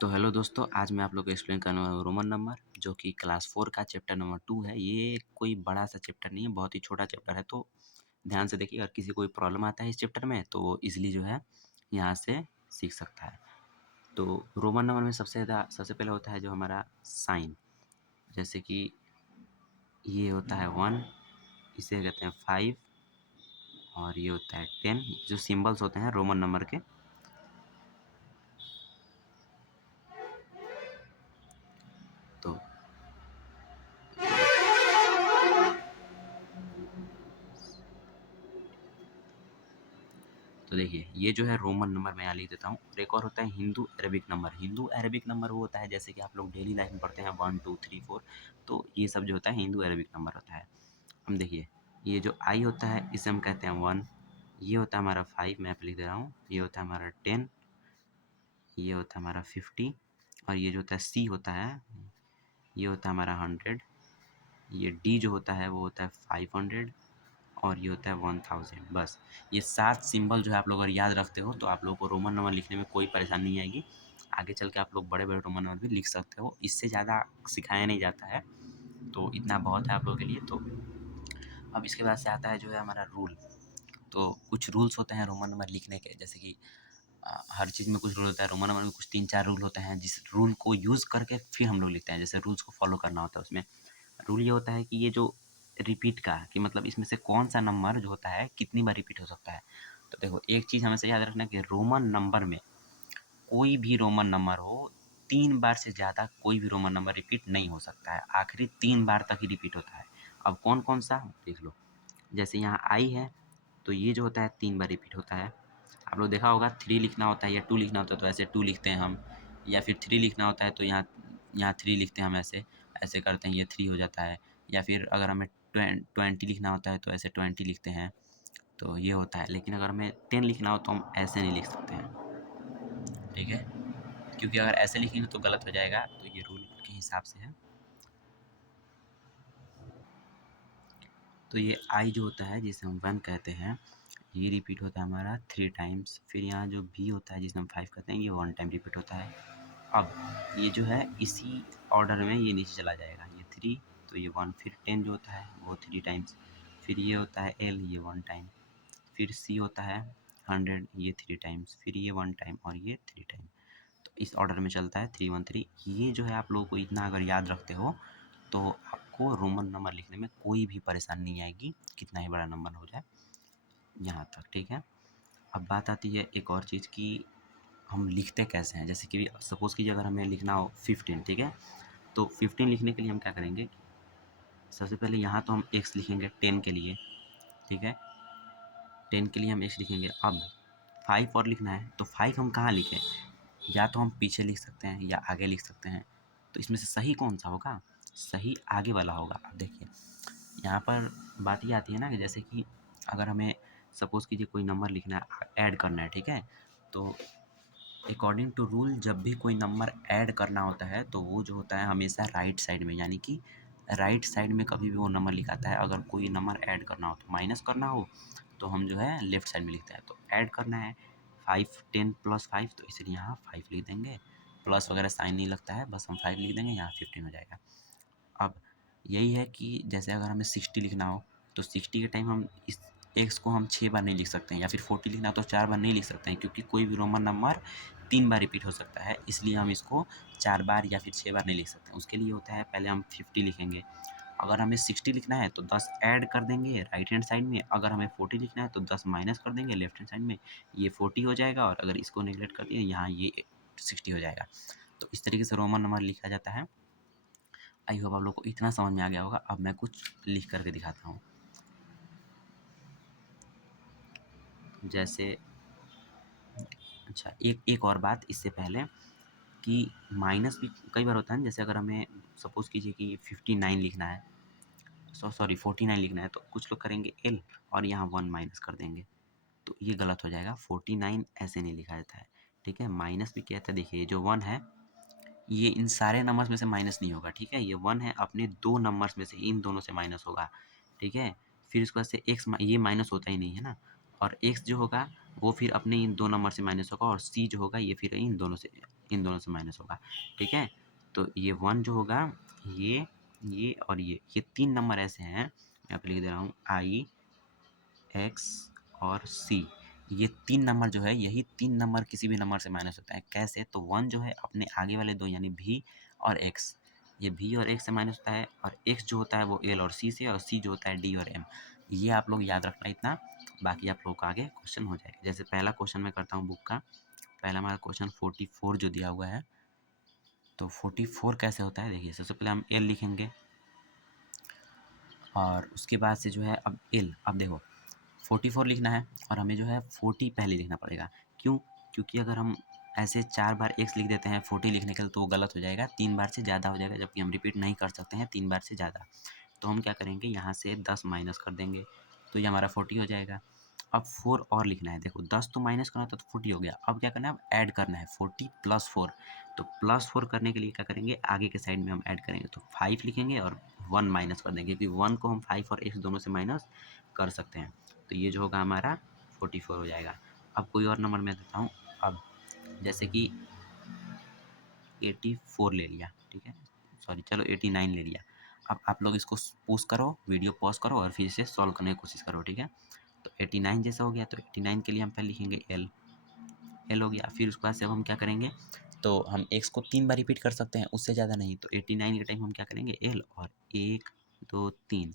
तो हेलो दोस्तों, आज मैं आप लोग को एक्सप्लेन करने वाला हूँ रोमन नंबर जो कि क्लास 4 का चैप्टर नंबर 2 है। ये कोई बड़ा-सा चैप्टर नहीं है, बहुत ही छोटा चैप्टर है, तो ध्यान से देखिए। अगर किसी को कोई प्रॉब्लम आता है इस चैप्टर में तो वो ईज़िली जो है यहाँ से सीख सकता है। तो रोमन नंबर में सबसे पहले होता है जो हमारा साइन, जैसे कि ये होता है 1, इसे कहते हैं 5 और ये होता है 10, जो सिंबल्स होते हैं रोमन नंबर के। तो तो देखिए, ये जो है रोमन नंबर मैं यहाँ लिख देता हूँ। और एक और होता है Hindu Arabic number. Hindu Arabic number वो होता है जैसे कि आप लोग डेली लाइफ में पढ़ते हैं 1 2 3 4। तो ये सब जो होता है हिंदू अरेबिक नंबर होता है। हम देखिए, ये जो आई होता है इसे हम कहते हैं 1, ये होता है हमारा 5, मैं यहाँ पे लिख दे रहा हूँ, ये होता है हमारा 10, ये होता है हमारा 50 और ये जो होता है सी होता है, ये होता है हमारा 100, ये डी जो होता है वो होता है 500 और ये होता है 1000। बस ये 7 सिंबल जो है आप लोग अगर याद रखते हो तो आप लोगों को रोमन नंबर लिखने में कोई परेशानी नहीं आएगी। आगे चल के आप लोग बड़े-बड़े रोमन नंबर भी लिख सकते हो। इससे ज़्यादा सिखाया नहीं जाता है, तो इतना बहुत है आप लोगों के लिए। तो अब इसके बाद से आता है जो है हमारा रूल। तो कुछ रूल्स होते हैं रोमन नंबर लिखने के, जैसे कि हर चीज़ में कुछ रूल होता है। रोमन नंबर में कुछ 3-4 रूल होते हैं, जिस रूल को यूज़ करके फिर हम लोग लिखते हैं। जैसे रूल्स को फॉलो करना होता है उसमें। रूल ये होता है कि ये जो रिपीट का कि मतलब इसमें से कौन-सा नंबर जो होता है कितनी बार रिपीट हो सकता है। तो देखो, एक चीज़ हमेशा याद रखना कि रोमन नंबर में कोई भी रोमन नंबर हो, 3 बार से ज़्यादा कोई भी रोमन नंबर रिपीट नहीं हो सकता है। आखिरी 3 बार तक ही रिपीट होता है। अब कौन-कौन सा देख लो। जैसे यहाँ आई है, तो ये जो होता है 3 बार रिपीट होता है। आप लोग देखा होगा 3 लिखना होता है या 2 लिखना होता है तो ऐसे 2 लिखते हैं हम, या फिर 3 लिखना होता है तो यहाँ यहाँ 3 लिखते हैं हम, ऐसे ऐसे करते हैं, ये 3 हो जाता है। या फिर अगर हमें 20 लिखना होता है तो ऐसे 20 लिखते हैं, तो ये होता है। लेकिन अगर हमें 10 लिखना हो तो हम ऐसे नहीं लिख सकते हैं, ठीक है? क्योंकि अगर ऐसे लिखेंगे तो गलत हो जाएगा, तो ये रूल के हिसाब से है। तो ये आई जो होता है जिसे हम 1 कहते हैं, ये रिपीट होता है हमारा 3 टाइम्स। फिर यहाँ जो बी होता है जिसे हम 5 कहते हैं, ये 1 टाइम रिपीट होता है। अब ये जो है इसी ऑर्डर में ये नीचे चला जाएगा, ये 3 तो ये 1, फिर 10 जो होता है वो 3 टाइम्स, फिर ये होता है एल, ये 1 टाइम, फिर सी होता है 100, ये 3 टाइम्स, फिर ये 1 टाइम और ये 3 टाइम। तो इस ऑर्डर में चलता है 3 1 3। ये जो है आप लोगों को इतना अगर याद रखते हो तो आपको रोमन नंबर लिखने में कोई भी परेशानी नहीं आएगी, कितना ही बड़ा नंबर हो जाए यहाँ तक, ठीक है? अब बात आती है एक और चीज़ की, हम लिखते कैसे हैं। जैसे कि सपोज़ कीजिए अगर हमें लिखना हो 15, ठीक है? तो 15 लिखने के लिए हम क्या करेंगे, सबसे पहले यहाँ तो हम एक्स लिखेंगे 10 के लिए, ठीक है? 10 के लिए हम एक्स लिखेंगे। अब 5 और लिखना है तो 5 हम कहाँ लिखें? या तो हम पीछे लिख सकते हैं या आगे लिख सकते हैं। तो इसमें से सही कौन-सा होगा? सही आगे वाला होगा। अब देखिए, यहाँ पर बात ये आती है ना कि जैसे कि अगर हमें सपोज़ कीजिए कोई नंबर लिखना है, ऐड करना है, ठीक है? तो अकॉर्डिंग टू रूल जब भी कोई नंबर ऐड करना होता है तो वो जो होता है हमेशा राइट साइड में, यानी कि राइट साइड में कभी भी वो नंबर लिखाता है। अगर कोई नंबर ऐड करना हो तो माइनस करना हो तो हम जो है लेफ्ट साइड में लिखते हैं। तो ऐड करना है 5 10 प्लस 5, तो इसलिए यहाँ 5 लिख देंगे। प्लस वगैरह साइन नहीं लगता है, बस हम 5 लिख देंगे, यहाँ 15 हो जाएगा। अब यही है कि जैसे अगर हमें 60 लिखना हो तो 60 के टाइम हम इस एक्स को हम 6 बार नहीं लिख सकते हैं, या फिर 40 लिखना हो तो 4 बार नहीं लिख सकते हैं, क्योंकि कोई भी रोमन नंबर 3 बार रिपीट हो सकता है। इसलिए हम इसको 4 बार या फिर 6 बार नहीं लिख सकते हैं। उसके लिए होता है पहले हम 50 लिखेंगे। अगर हमें 60 लिखना है तो 10 ऐड कर देंगे राइट हैंड साइड में। अगर हमें 40 लिखना है तो 10 माइनस कर देंगे लेफ्ट हैंड साइड में, ये 40 हो जाएगा। और अगर इसको नेगलेक्ट कर दिए यहाँ ये 60 हो जाएगा। तो इस तरीके से रोमन नंबर लिखा जाता है। आई होप आप लोग को इतना समझ में आ गया होगा। अब मैं कुछ लिख करके दिखाता हूँ। जैसे अच्छा, एक और बात इससे पहले कि माइनस भी कई बार होता है ना। जैसे अगर हमें सपोज़ कीजिए कि 59 लिखना है, सॉरी 49 लिखना है, तो कुछ लोग करेंगे एल और यहाँ 1 माइनस कर देंगे, तो ये गलत हो जाएगा। 49 ऐसे नहीं लिखा जाता है, ठीक है? माइनस भी क्या था, देखिए ये जो 1 है ये इन सारे नंबर्स में से माइनस नहीं होगा, ठीक है? ये 1 है, अपने 2 नंबर्स में से इन दोनों से माइनस होगा, ठीक है? फिर उसके बाद से एक्स ये माइनस होता ही नहीं है ना। और एक्स जो होगा वो फिर अपने इन 2 नंबर से माइनस होगा और C जो होगा ये फिर इन दोनों से माइनस होगा, ठीक है? तो ये 1 जो होगा ये और ये 3 नंबर ऐसे हैं, मैं यहाँ पे लिख दे रहा हूँ I, X और C। ये 3 नंबर जो है, यही 3 नंबर किसी भी नंबर से माइनस होता है। कैसे? तो 1 जो है अपने आगे वाले 2 यानी V और X, ये V और X से माइनस होता है और X जो होता है वो L और C से, और C जो होता है D और M। ये आप लोग याद रखना इतना, बाकी आप लोगों का आगे क्वेश्चन हो जाएगा। जैसे पहला क्वेश्चन मैं करता हूँ बुक का, पहला हमारा क्वेश्चन 44 जो दिया हुआ है, तो 44 कैसे होता है देखिए। सबसे पहले हम L लिखेंगे और उसके बाद से जो है अब L, अब देखो 44 लिखना है और हमें जो है 40 पहले लिखना पड़ेगा। क्यों? क्योंकि अगर हम ऐसे 4 बार x लिख देते हैं 40 लिखने के लिए तो वो गलत हो जाएगा, 3 बार से ज़्यादा हो जाएगा, जबकि हम रिपीट नहीं कर सकते हैं 3 बार से ज़्यादा। तो हम क्या करेंगे, यहाँ से 10 माइनस कर देंगे तो ये हमारा 40 हो जाएगा। अब 4 और लिखना है, देखो 10 तो माइनस करना था तो 40 हो गया। अब क्या करना है, अब ऐड करना है 40 प्लस 4। तो प्लस 4 करने के लिए क्या करेंगे, आगे के साइड में हम ऐड करेंगे तो 5 लिखेंगे और 1 माइनस कर देंगे, क्योंकि 1 को हम 5 और x दोनों से माइनस कर सकते हैं। तो ये जो होगा हमारा 44 हो जाएगा। अब कोई और नंबर मैं देता हूँ, अब जैसे कि 84 ले लिया, ठीक है, सॉरी चलो 89 ले लिया। अब आप लोग इसको पॉज़ करो, वीडियो पॉज़ करो और फिर इसे सॉल्व करने की कोशिश करो, ठीक है। तो 89 जैसा हो गया, तो 89 के लिए हम पहले लिखेंगे L हो गया। फिर उसके बाद से अब हम क्या करेंगे, तो हम x को 3 बार रिपीट कर सकते हैं, उससे ज़्यादा नहीं। तो 89 के टाइम हम क्या करेंगे, L और 1 2 3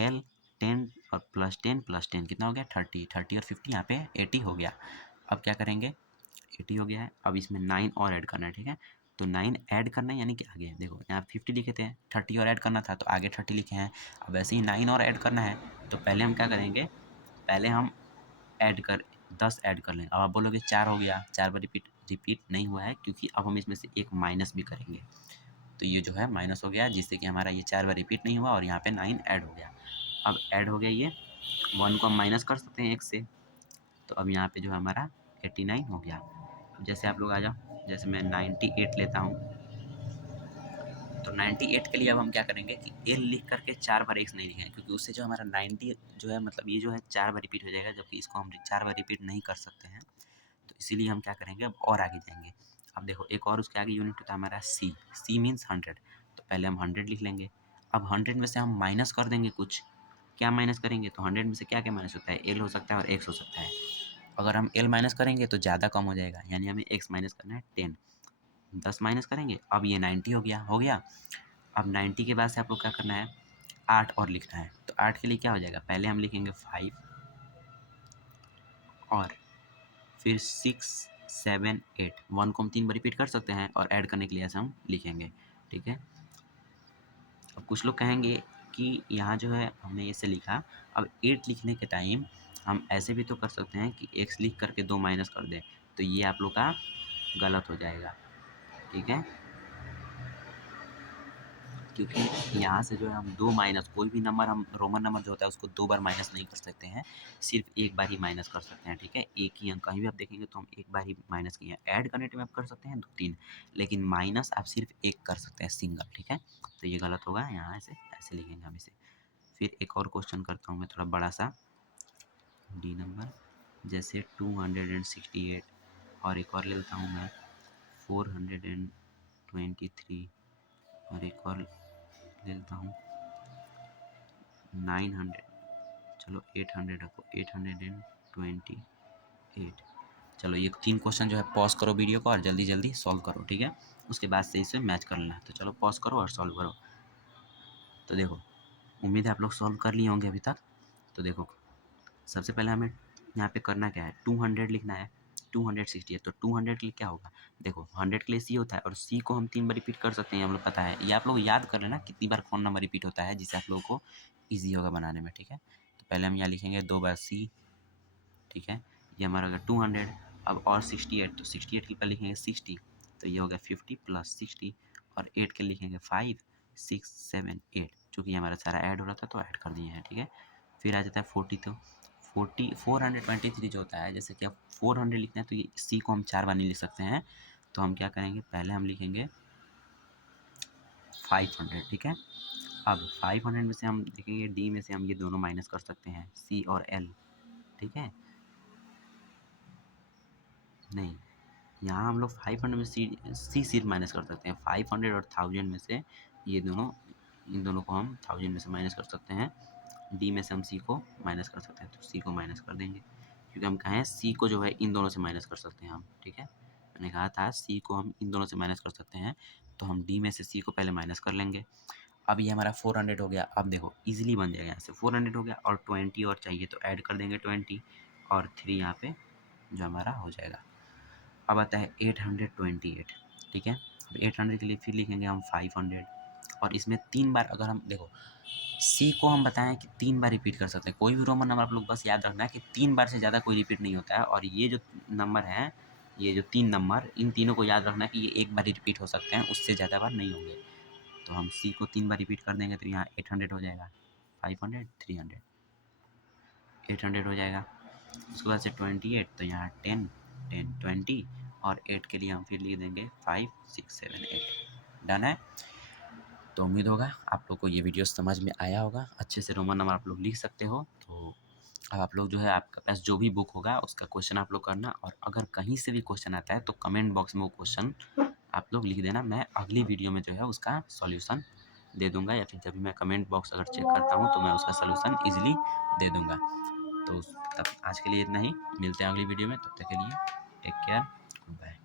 L 10 और प्लस 10 कितना हो गया 30 30 और 50 यहाँ पे 80 हो गया। अब क्या करेंगे, 80 हो गया है, अब इसमें 9 और ऐड करना है, ठीक है। तो 9 ऐड करना है यानी कि आगे देखो यहाँ 50 लिखे थे, 30 और ऐड करना था तो आगे 30 लिखे हैं। अब ऐसे ही 9 और ऐड करना है, तो पहले हम क्या करेंगे, पहले हम ऐड कर 10 ऐड कर लेंगे। अब आप बोलोगे 4 हो गया, 4 बार रिपीट नहीं हुआ है क्योंकि अब हम इसमें से एक माइनस भी करेंगे। तो ये जो है माइनस हो गया, जिससे कि हमारा ये 4 बार रिपीट नहीं हुआ और यहाँ पे 9 ऐड हो गया। अब ऐड हो गया, ये 1 को हम माइनस कर सकते हैं 1 से, तो अब यहाँ पे जो है हमारा 89 हो गया। अब जैसे आप लोग आ जाओ, जैसे मैं 98 लेता हूँ, तो 98 के लिए अब हम क्या करेंगे कि L लिख करके 4 बार x नहीं लिखेंगे, क्योंकि उससे जो हमारा 90 जो है मतलब ये जो है 4 बार रिपीट हो जाएगा, जबकि इसको हम 4 बार रिपीट नहीं कर सकते हैं। तो इसीलिए हम क्या करेंगे, अब और आगे जाएंगे। अब देखो एक और उसके आगे यूनिट होता है हमारा C मीन्स 100। तो पहले हम 100 लिख लेंगे। अब 100 में से हम माइनस कर देंगे कुछ, क्या माइनस करेंगे, तो 100 में से क्या क्या माइनस होता है, L हो सकता है और x हो सकता है। अगर हम L माइनस करेंगे तो ज़्यादा कम हो जाएगा, यानी हमें x माइनस करना है 10। 10 माइनस करेंगे, अब ये 90 हो गया। अब 90 के बाद से आपको क्या करना है, 8 और लिखना है। तो 8 के लिए क्या हो जाएगा, पहले हम लिखेंगे 5 और फिर 6 7 8, 1 को हम 3 बार रिपीट कर सकते हैं और ऐड करने के लिए ऐसे हम लिखेंगे, ठीक है। अब कुछ लोग कहेंगे कि यहाँ जो है हमने ऐसे लिखा, अब 8 लिखने के टाइम हम ऐसे भी तो कर सकते हैं कि x लिख करके 2 माइनस कर दें, तो ये आप लोग का गलत हो जाएगा, ठीक है। क्योंकि यहाँ से जो है हम 2 माइनस, कोई भी नंबर हम रोमन नंबर जो होता है उसको 2 बार माइनस नहीं कर सकते हैं, सिर्फ एक बार ही माइनस कर सकते हैं, ठीक है। एक ही अंक कहीं भी आप देखेंगे तो हम एक बार ही माइनस किए हैं। ऐड करने टाइम आप कर सकते हैं 2-3, लेकिन माइनस आप सिर्फ एक कर सकते हैं सिंगल, ठीक है। तो ये गलत होगा, यहाँ से ऐसे लिखेंगे हम इसे। फिर एक और क्वेश्चन करता हूँ मैं थोड़ा बड़ा सा, डी नंबर, जैसे 268 और एक और ले लेता हूँ मैं 423 और एक और ले लेता हूँ 900, चलो 800 रखो, 828। चलो ये 3 क्वेश्चन जो है पॉज करो वीडियो को और जल्दी जल्दी सॉल्व करो, ठीक है। उसके बाद से इसे मैच कर लेना। तो चलो पॉज करो और सॉल्व करो। तो देखो, उम्मीद है आप लोग सॉल्व कर लिए होंगे अभी तक। तो देखो सबसे पहले हमें यहाँ पे करना क्या है, 200 लिखना है, 260 है, तो 200 के लिए क्या होगा, देखो 100 के लिए C होता है और C को हम 3 बार रिपीट कर सकते हैं, हम लोग पता है। ये आप लोग याद कर लेना कितनी बार कौन नंबर रिपीट होता है, जिससे आप लोगों को ईजी होगा बनाने में, ठीक है। तो पहले हम यहाँ लिखेंगे 2 बार C, ठीक है। ये हमारा होगा 200। अब और 68, तो 68 के ऊपर लिखेंगे 60, तो ये हो गया 50 प्लस 60 और 8 के लिखेंगे 5 6 7 8, चूँकि हमारा सारा ऐड हो रहा था तो ऐड कर दिए हैं, ठीक है। फिर आ जाता है 40, तो 423 जो होता है, जैसे कि अब 400 लिखना है तो ये C को हम 4 बार नहीं लिख सकते हैं, तो हम क्या करेंगे, पहले हम लिखेंगे 500, ठीक है। अब 500 में से हम देखेंगे, D में से हम ये दोनों माइनस कर सकते हैं, C और L, ठीक है। नहीं, यहाँ हम लोग 500 में सी सिर्फ माइनस कर सकते हैं। 500 और 1000 में से ये दोनों, इन दोनों को हम 1000 में से माइनस कर सकते हैं। डी में से हम सी को माइनस कर सकते हैं, तो सी को माइनस कर देंगे, क्योंकि हम कहें सी को जो है इन दोनों से माइनस कर सकते हैं हम, ठीक है। मैंने कहा था सी को हम इन दोनों से माइनस कर सकते हैं, तो हम डी में से सी को पहले माइनस कर लेंगे। अब ये हमारा 400 हो गया। अब देखो इजीली बन जाएगा, यहाँ से 400 हो गया और 20 और चाहिए तो ऐड कर देंगे 20 और 3 यहाँ पे जो हमारा हो जाएगा। अब आता है 828, ठीक है। अब 800 के लिए फिर लिखेंगे हम 500 और इसमें 3 बार, अगर हम देखो सी को हम बताएं कि 3 बार रिपीट कर सकते हैं। कोई भी रोमन नंबर आप लोग बस याद रखना है कि 3 बार से ज़्यादा कोई रिपीट नहीं होता है। और ये जो नंबर है, ये जो 3 नंबर, इन तीनों को याद रखना है कि ये एक बार ही रिपीट हो सकते हैं, उससे ज़्यादा बार नहीं होंगे। तो हम सी को 3 बार रिपीट कर देंगे तो यहाँ 800 हो जाएगा, 500, 300, 800 हो जाएगा। उसके बाद से 28, तो यहाँ 10, 10, 20 और 8 के लिए हम फिर लिख देंगे 5, 6, 7, 8। डन है। तो उम्मीद होगा आप लोग को ये वीडियो समझ में आया होगा, अच्छे से रोमन नंबर आप लोग लिख सकते हो। तो अब आप लोग जो है, आपके पास जो भी बुक होगा उसका क्वेश्चन आप लोग करना, और अगर कहीं से भी क्वेश्चन आता है तो कमेंट बॉक्स में वो क्वेश्चन आप लोग लिख देना। मैं अगली वीडियो में जो है उसका सॉल्यूशन दे दूंगा, या फिर जब भी मैं कमेंट बॉक्स अगर चेक करता हूँ तो मैं उसका सॉल्यूशन ईजिली दे दूंगा। तो तब आज के लिए इतना ही, मिलते हैं अगली वीडियो में, तब तक के लिए टेक केयर, गुड बाय।